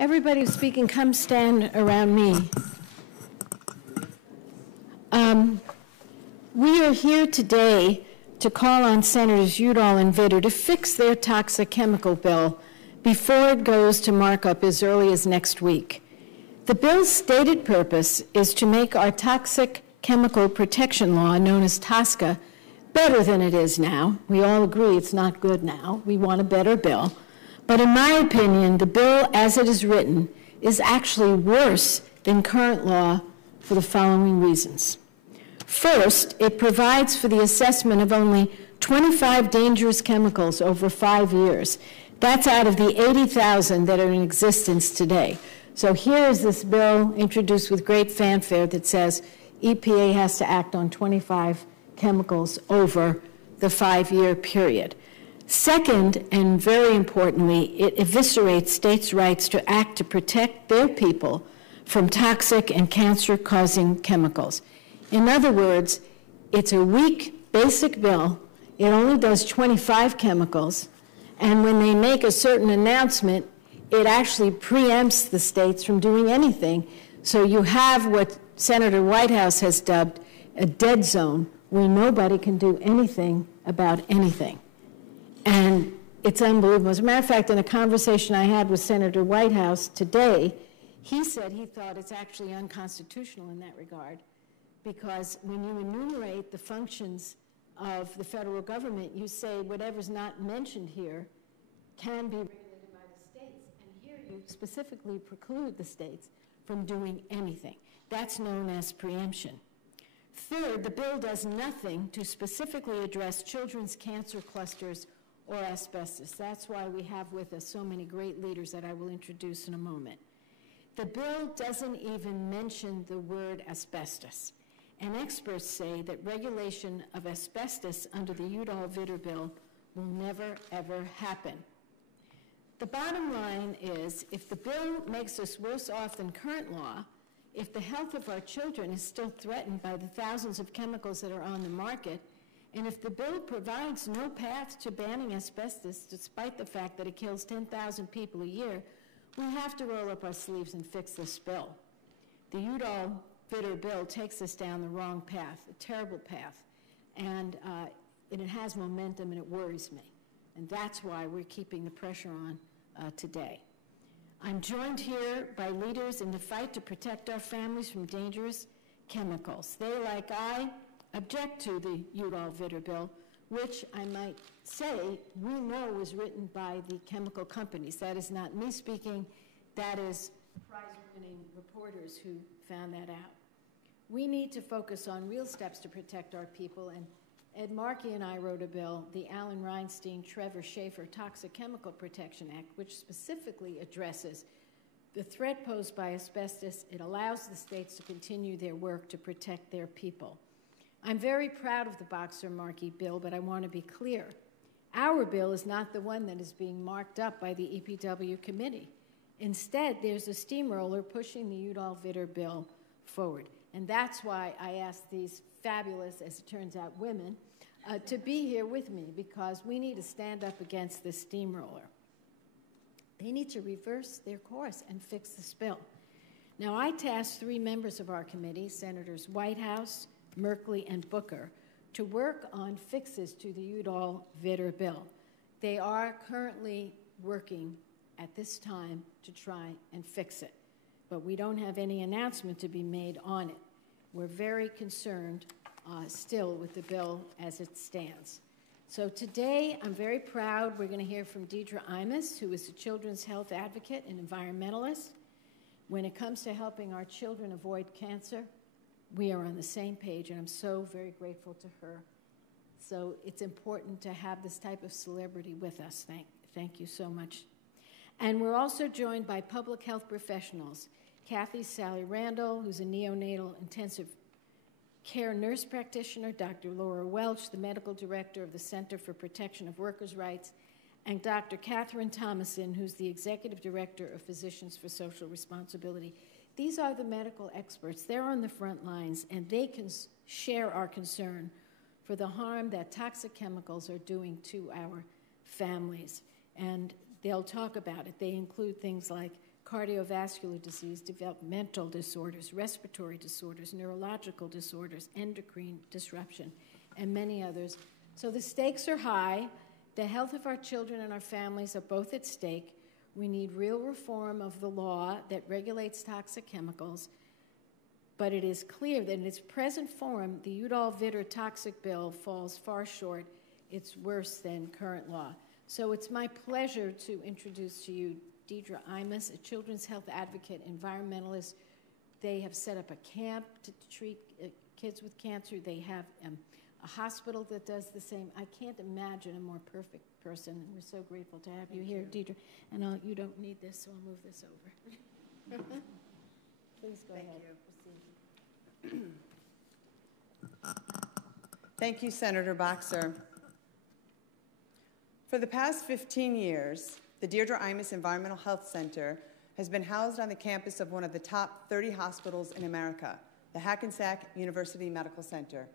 Everybody who's speaking, come stand around me. We are here today to call on Senators Udall and Vitter to fix their toxic chemical bill before it goes to markup as early as next week. The bill's stated purpose is to make our toxic chemical protection law, known as TSCA, better than it is now. We all agree it's not good now. We want a better bill. But in my opinion, the bill as it is written is actually worse than current law for the following reasons. First, it provides for the assessment of only 25 dangerous chemicals over 5 years. That's out of the 80,000 that are in existence today. So here is this bill introduced with great fanfare that says EPA has to act on 25 chemicals over the 5-year period. Second, and very importantly, it eviscerates states' rights to act to protect their people from toxic and cancer-causing chemicals. In other words, it's a weak, basic bill. It only does 25 chemicals, and when they make a certain announcement, it actually preempts the states from doing anything. So you have what Senator Whitehouse has dubbed a dead zone, where nobody can do anything about anything. And it's unbelievable. As a matter of fact, in a conversation I had with Senator Whitehouse today, he said he thought it's actually unconstitutional in that regard, because when you enumerate the functions of the federal government, you say whatever's not mentioned here can be regulated by the states. And here you specifically preclude the states from doing anything. That's known as preemption. Third, the bill does nothing to specifically address children's cancer clusters or asbestos. That's why we have with us so many great leaders that I will introduce in a moment. The bill doesn't even mention the word asbestos, and experts say that regulation of asbestos under the Udall-Vitter bill will never, ever happen. The bottom line is, if the bill makes us worse off than current law, if the health of our children is still threatened by the thousands of chemicals that are on the market, and if the bill provides no path to banning asbestos, despite the fact that it kills 10,000 people a year, we have to roll up our sleeves and fix this bill. The Udall-Vitter bill takes us down the wrong path, a terrible path, and it has momentum and it worries me. And that's why we're keeping the pressure on today. I'm joined here by leaders in the fight to protect our families from dangerous chemicals. They, like I, object to the Udall-Vitter bill, which I might say we know was written by the chemical companies. That is not me speaking. That is prize-winning reporters who found that out. We need to focus on real steps to protect our people, and Ed Markey and I wrote a bill, the Alan Reinstein-Trevor Schaefer Toxic Chemical Protection Act, which specifically addresses the threat posed by asbestos. It allows the states to continue their work to protect their people. I'm very proud of the Boxer-Markey bill, but I want to be clear. Our bill is not the one that is being marked up by the EPW committee. Instead, there's a steamroller pushing the Udall-Vitter bill forward. And that's why I asked these fabulous, as it turns out, women to be here with me, because we need to stand up against this steamroller. They need to reverse their course and fix this bill. Now, I tasked 3 members of our committee, Senators Whitehouse, Merkley, and Booker, to work on fixes to the Udall-Vitter bill. They are currently working at this time to try and fix it, but we don't have any announcement to be made on it. We're very concerned still with the bill as it stands. So today, I'm very proud. We're going to hear from Deirdre Imus, who is a children's health advocate and environmentalist. When it comes to helping our children avoid cancer, we are on the same page, and I'm so very grateful to her. So it's important to have this type of celebrity with us. Thank you so much. And we're also joined by public health professionals, Kathy Sally Randall, who's a neonatal intensive care nurse practitioner, Dr. Laura Welch, the medical director of the Center for Protection of Workers' Rights, and Dr. Catherine Thomason, who's the executive director of Physicians for Social Responsibility. These are the medical experts. They're on the front lines, and they can share our concern for the harm that toxic chemicals are doing to our families. And they'll talk about it. They include things like cardiovascular disease, developmental disorders, respiratory disorders, neurological disorders, endocrine disruption, and many others. So the stakes are high. The health of our children and our families are both at stake. We need real reform of the law that regulates toxic chemicals, but it is clear that in its present form, the Udall-Vitter toxic bill falls far short. It's worse than current law. So it's my pleasure to introduce to you Deirdre Imus, a children's health advocate, environmentalist. They have set up a camp to treat kids with cancer. They have a hospital that does the same. I can't imagine a more perfect person. We're so grateful to have you here, Deirdre. And you don't need this, so I'll move this over. Please go ahead. Proceed. Thank you, Senator Boxer. For the past 15 years, the Deirdre Imus Environmental Health Center has been housed on the campus of one of the top 30 hospitals in America, the Hackensack University Medical Center.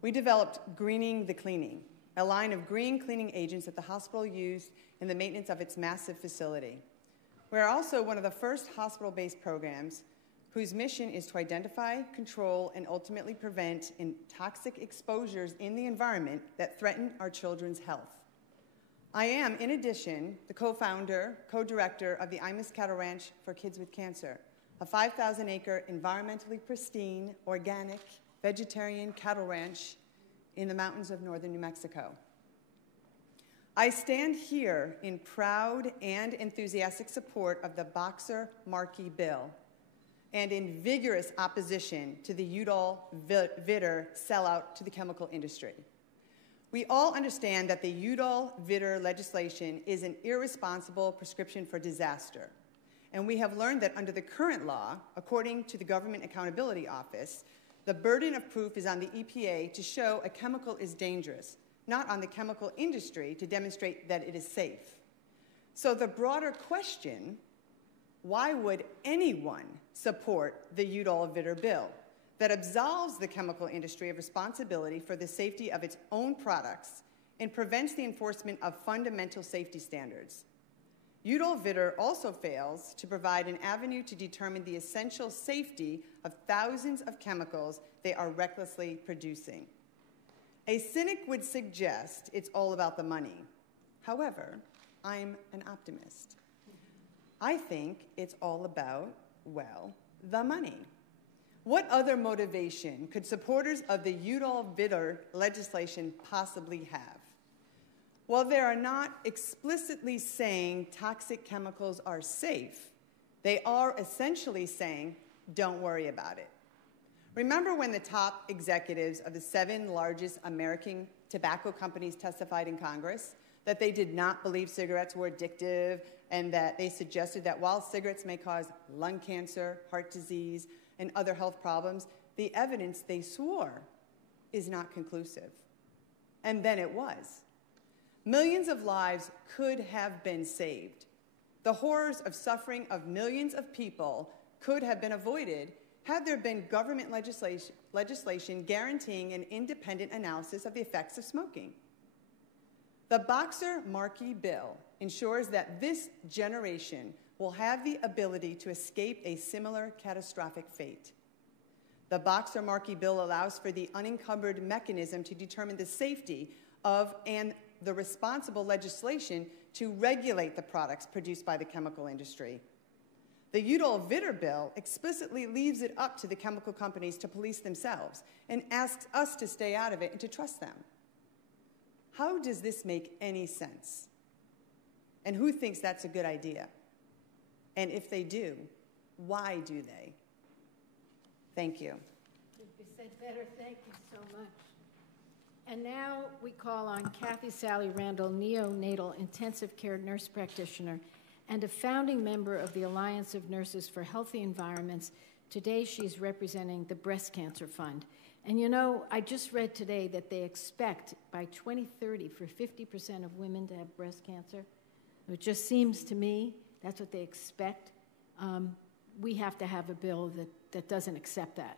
We developed Greening the Cleaning, a line of green cleaning agents that the hospital used in the maintenance of its massive facility. We're also one of the first hospital-based programs whose mission is to identify, control, and ultimately prevent toxic exposures in the environment that threaten our children's health. I am, in addition, the co-founder, co-director of the Imus Cattle Ranch for Kids with Cancer, a 5,000-acre environmentally pristine, organic, vegetarian cattle ranch in the mountains of northern New Mexico. I stand here in proud and enthusiastic support of the Boxer-Markey bill and in vigorous opposition to the Udall-Vitter sellout to the chemical industry. We all understand that the Udall-Vitter legislation is an irresponsible prescription for disaster. And we have learned that under the current law, according to the Government Accountability Office, the burden of proof is on the EPA to show a chemical is dangerous, not on the chemical industry to demonstrate that it is safe. So the broader question, why would anyone support the Udall-Vitter bill that absolves the chemical industry of responsibility for the safety of its own products and prevents the enforcement of fundamental safety standards? Udall-Vitter also fails to provide an avenue to determine the essential safety of thousands of chemicals they are recklessly producing. A cynic would suggest it's all about the money. However, I'm an optimist. I think it's all about, well, the money. What other motivation could supporters of the Udall-Vitter legislation possibly have? While they are not explicitly saying toxic chemicals are safe, they are essentially saying, don't worry about it. Remember when the top executives of the 7 largest American tobacco companies testified in Congress that they did not believe cigarettes were addictive and that they suggested that while cigarettes may cause lung cancer, heart disease, and other health problems, the evidence they swore is not conclusive. And then it was. Millions of lives could have been saved. The horrors of suffering of millions of people could have been avoided had there been government legislation guaranteeing an independent analysis of the effects of smoking. The Boxer-Markey bill ensures that this generation will have the ability to escape a similar catastrophic fate. The Boxer-Markey bill allows for the unencumbered mechanism to determine the safety of and the responsible legislation to regulate the products produced by the chemical industry. The Udall-Vitter bill explicitly leaves it up to the chemical companies to police themselves and asks us to stay out of it and to trust them. How does this make any sense? And who thinks that's a good idea? And if they do, why do they? Thank you. Could be said better. Thank you so much. And now we call on Kathy Sally Randall, neonatal intensive care nurse practitioner and a founding member of the Alliance of Nurses for Healthy Environments. Today she's representing the Breast Cancer Fund. And you know, I just read today that they expect by 2030 for 50% of women to have breast cancer. It just seems to me that's what they expect. We have to have a bill that doesn't accept that.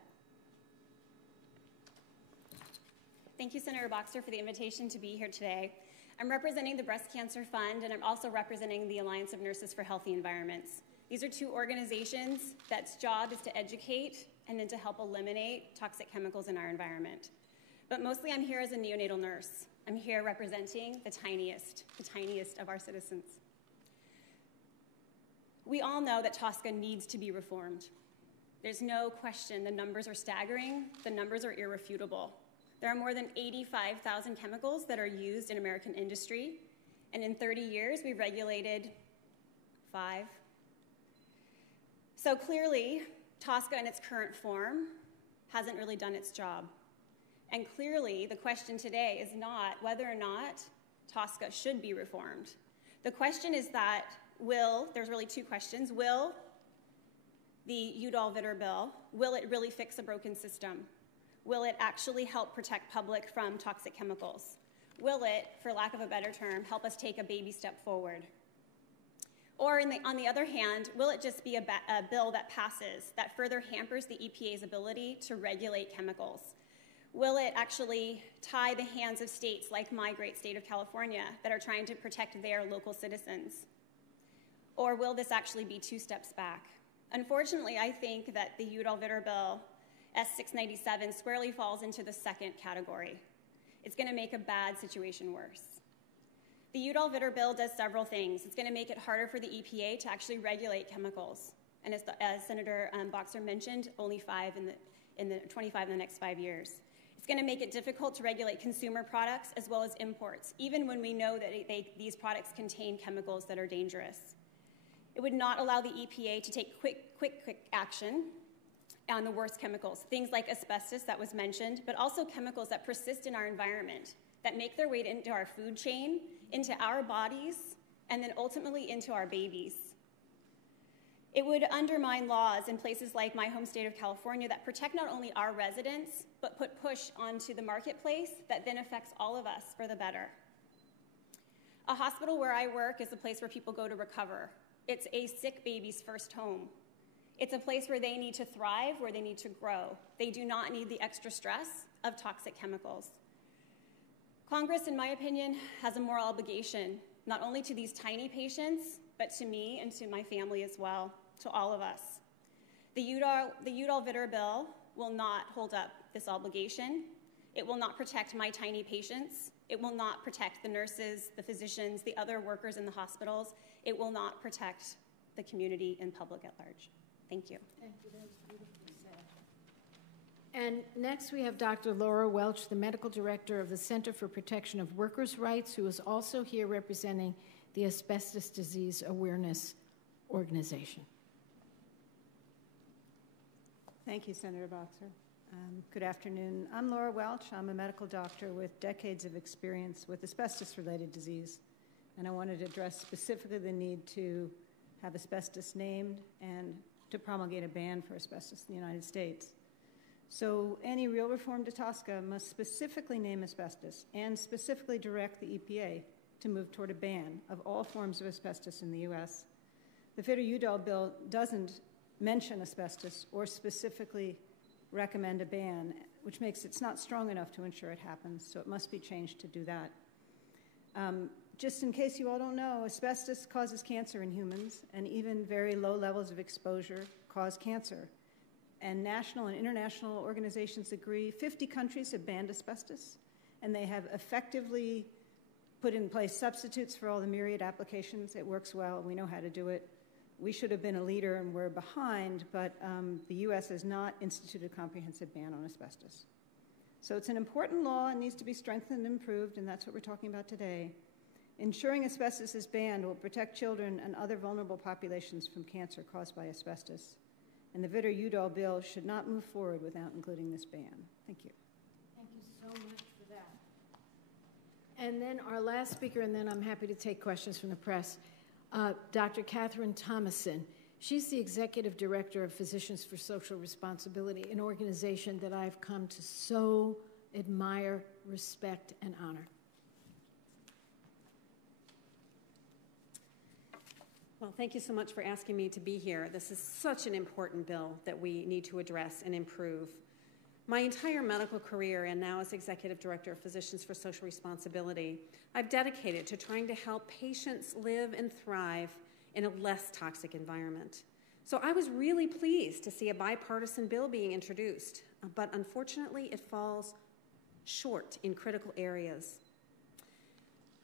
Thank you, Senator Boxer, for the invitation to be here today. I'm representing the Breast Cancer Fund, and I'm also representing the Alliance of Nurses for Healthy Environments. These are two organizations that's job is to educate and then to help eliminate toxic chemicals in our environment. But mostly I'm here as a neonatal nurse. I'm here representing the tiniest of our citizens. We all know that TSCA needs to be reformed. There's no question the numbers are staggering, the numbers are irrefutable. There are more than 85,000 chemicals that are used in American industry, and in 30 years we've regulated 5. So clearly, TSCA in its current form hasn't really done its job. And clearly, the question today is not whether or not TSCA should be reformed. The question is that there's really two questions. Will the Udall-Vitter bill, will it really fix a broken system? Will it actually help protect public from toxic chemicals? Will it, for lack of a better term, help us take a baby step forward? Or on the other hand, will it just be a bill that passes that further hampers the EPA's ability to regulate chemicals? Will it actually tie the hands of states like my great state of California that are trying to protect their local citizens? Or will this actually be 2 steps back? Unfortunately, I think that the Udall-Vitter bill, S697, squarely falls into the second category. It's going to make a bad situation worse. The Udall-Vitter bill does several things. It's going to make it harder for the EPA to actually regulate chemicals. And as Senator Boxer mentioned, only 25 in the next 5 years. It's going to make it difficult to regulate consumer products as well as imports, even when we know that these products contain chemicals that are dangerous. It would not allow the EPA to take quick action on the worst chemicals, things like asbestos that was mentioned, but also chemicals that persist in our environment, that make their way into our food chain, into our bodies, and then ultimately into our babies. It would undermine laws in places like my home state of California that protect not only our residents, but put push onto the marketplace that then affects all of us for the better. A hospital where I work is a place where people go to recover. It's a sick baby's first home. It's a place where they need to thrive, where they need to grow. They do not need the extra stress of toxic chemicals. Congress, in my opinion, has a moral obligation, not only to these tiny patients, but to me and to my family as well, to all of us. The Udall-Vitter bill will not hold up this obligation. It will not protect my tiny patients. It will not protect the nurses, the physicians, the other workers in the hospitals. It will not protect the community and public at large. Thank you. Thank you. That was beautifully said. And next we have Dr. Laura Welch, the Medical Director of the Center for Protection of Workers' Rights, who is also here representing the Asbestos Disease Awareness Organization. Thank you, Senator Boxer. Good afternoon. I'm Laura Welch. I'm a medical doctor with decades of experience with asbestos-related disease, and I wanted to address specifically the need to have asbestos named and to promulgate a ban for asbestos in the United States. So any real reform to TSCA must specifically name asbestos and specifically direct the EPA to move toward a ban of all forms of asbestos in the U.S. The Vitter-Udall bill doesn't mention asbestos or specifically recommend a ban, which makes it's not strong enough to ensure it happens, so it must be changed to do that. Just in case you all don't know, asbestos causes cancer in humans, and even very low levels of exposure cause cancer. And national and international organizations agree. 50 countries have banned asbestos, and they have effectively put in place substitutes for all the myriad applications. It works well. We know how to do it. We should have been a leader, and we're behind, but the U.S. has not instituted a comprehensive ban on asbestos. So it's an important law and needs to be strengthened and improved, and that's what we're talking about today. Ensuring asbestos is banned will protect children and other vulnerable populations from cancer caused by asbestos. And the Vitter-Udall bill should not move forward without including this ban. Thank you. Thank you so much for that. And then our last speaker, and then I'm happy to take questions from the press, Dr. Catherine Thomason. She's the Executive Director of Physicians for Social Responsibility, an organization that I've come to so admire, respect, and honor. Well, thank you so much for asking me to be here. This is such an important bill that we need to address and improve. My entire medical career, and now as Executive Director of Physicians for Social Responsibility, I've dedicated to trying to help patients live and thrive in a less toxic environment. So I was really pleased to see a bipartisan bill being introduced, but unfortunately it falls short in critical areas.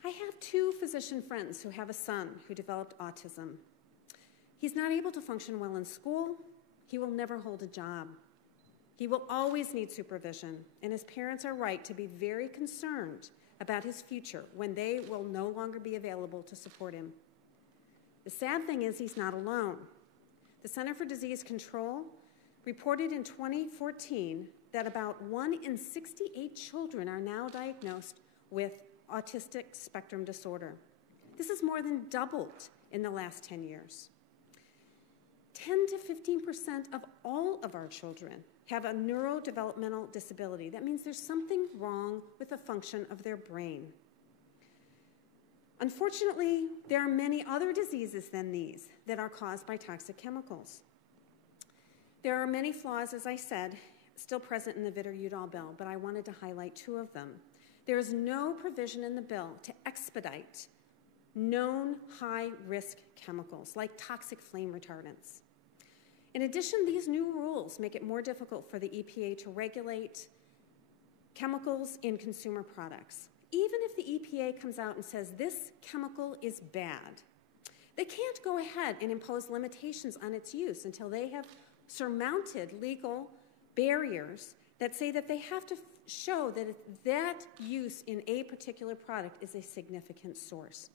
I have two physician friends who have a son who developed autism. He's not able to function well in school. He will never hold a job. He will always need supervision, and his parents are right to be very concerned about his future when they will no longer be available to support him. The sad thing is he's not alone. The Center for Disease Control reported in 2014 that about 1 in 68 children are now diagnosed with autistic spectrum disorder. This is more than doubled in the last 10 years. 10 to 15% of all of our children have a neurodevelopmental disability. That means there's something wrong with the function of their brain. Unfortunately, there are many other diseases than these that are caused by toxic chemicals. There are many flaws, as I said, still present in the Vitter-Udall bill, but I wanted to highlight two of them. There is no provision in the bill to expedite known high-risk chemicals like toxic flame retardants. In addition, these new rules make it more difficult for the EPA to regulate chemicals in consumer products. Even if the EPA comes out and says this chemical is bad, they can't go ahead and impose limitations on its use until they have surmounted legal barriers that say that they have to show that that use in a particular product is a significant source.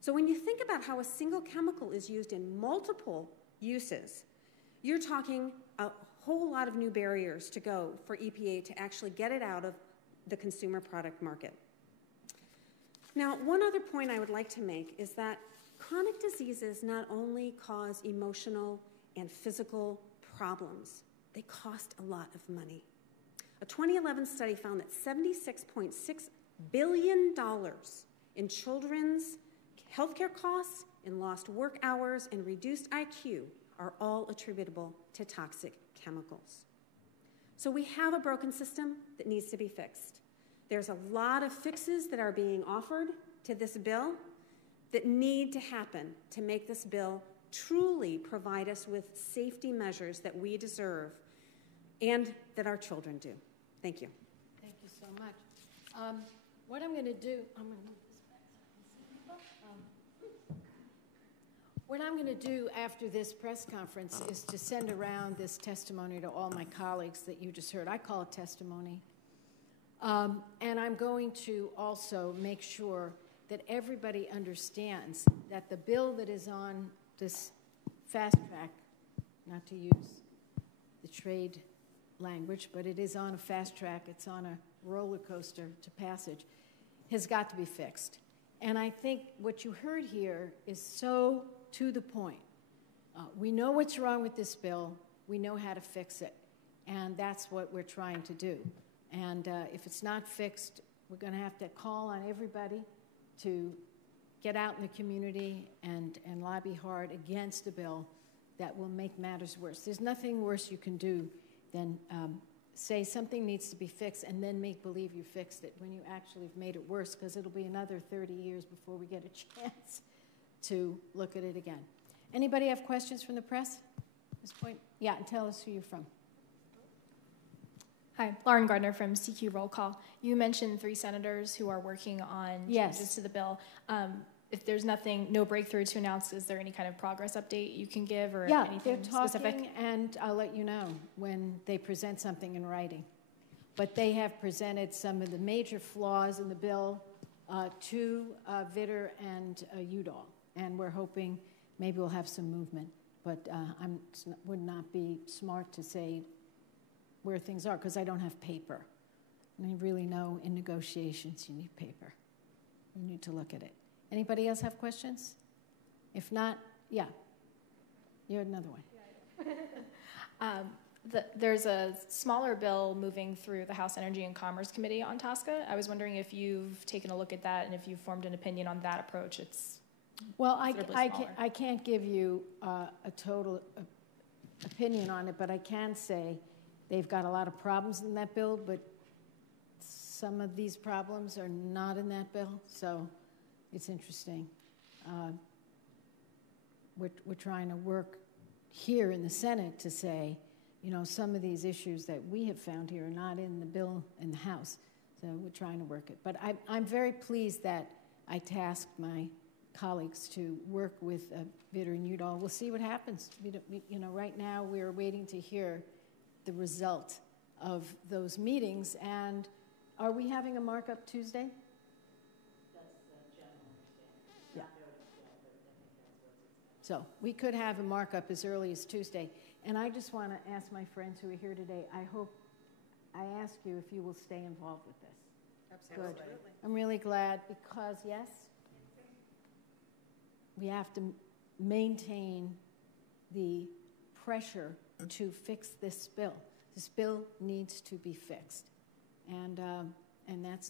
So when you think about how a single chemical is used in multiple uses, you're talking a whole lot of new barriers to go for EPA to actually get it out of the consumer product market. Now, one other point I would like to make is that chronic diseases not only cause emotional and physical problems, they cost a lot of money. A 2011 study found that $76.6 billion in children's healthcare costs, in lost work hours, and reduced IQ are all attributable to toxic chemicals. So we have a broken system that needs to be fixed. There's a lot of fixes that are being offered to this bill that need to happen to make this bill truly provide us with safety measures that we deserve and that our children do. Thank you. Thank you so much. What I'm going to do, what I'm going to do after this press conference is to send around this testimony to all my colleagues that you just heard. I call it testimony. And I'm going to also make sure that everybody understands that the bill that is on this fast track, not to use the trade language, but it is on a fast track, it's on a roller coaster to passage, has got to be fixed. And I think what you heard here is so to the point. We know what's wrong with this bill, we know how to fix it, and that's what we're trying to do. And if it's not fixed, we're going to have to call on everybody to get out in the community and lobby hard against a bill that will make matters worse. There's nothing worse you can do than say something needs to be fixed and then make believe you fixed it when you actually have made it worse, because it'll be another 30 years before we get a chance to look at it again. Anybody have questions from the press at this point? Yeah, and tell us who you're from. Hi, Lauren Gardner from CQ Roll Call. You mentioned 3 senators who are working on changes to the bill. If there's no breakthrough to announce, is there any kind of progress update you can give or anything they're talking, specific? And I'll let you know when they present something in writing. But they have presented some of the major flaws in the bill to Vitter and Udall, and we're hoping maybe we'll have some movement. But would not be smart to say where things are, because I don't have paper. And I really know in negotiations you need paper. You need to look at it. Anybody else have questions? If not, yeah. You had another one. There's a smaller bill moving through the House Energy and Commerce Committee on TSCA. I was wondering if you've taken a look at that and if you've formed an opinion on that approach. It's I can't give you a total opinion on it, but I can say they've got a lot of problems in that bill, but some of these problems are not in that bill, so it's interesting. we're trying to work here in the Senate to say, you know, some of these issues that we have found here are not in the bill in the House. So we're trying to work it. But I'm very pleased that I tasked my colleagues to work with Vitter and Udall. We'll see what happens. You know, right now we're waiting to hear the result of those meetings. And are we having a markup Tuesday? That's the general understanding. Yeah. Not noted yet, but I think that's what's expected. So we could have a markup as early as Tuesday. And I just want to ask my friends who are here today, I ask you if you will stay involved with this. Absolutely. Good. I'm really glad because, yes, we have to maintain the pressure to fix this bill. This bill needs to be fixed. And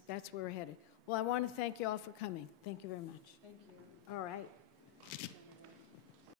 that's where we're headed. Well, I want to thank you all for coming. Thank you very much. Thank you. All right.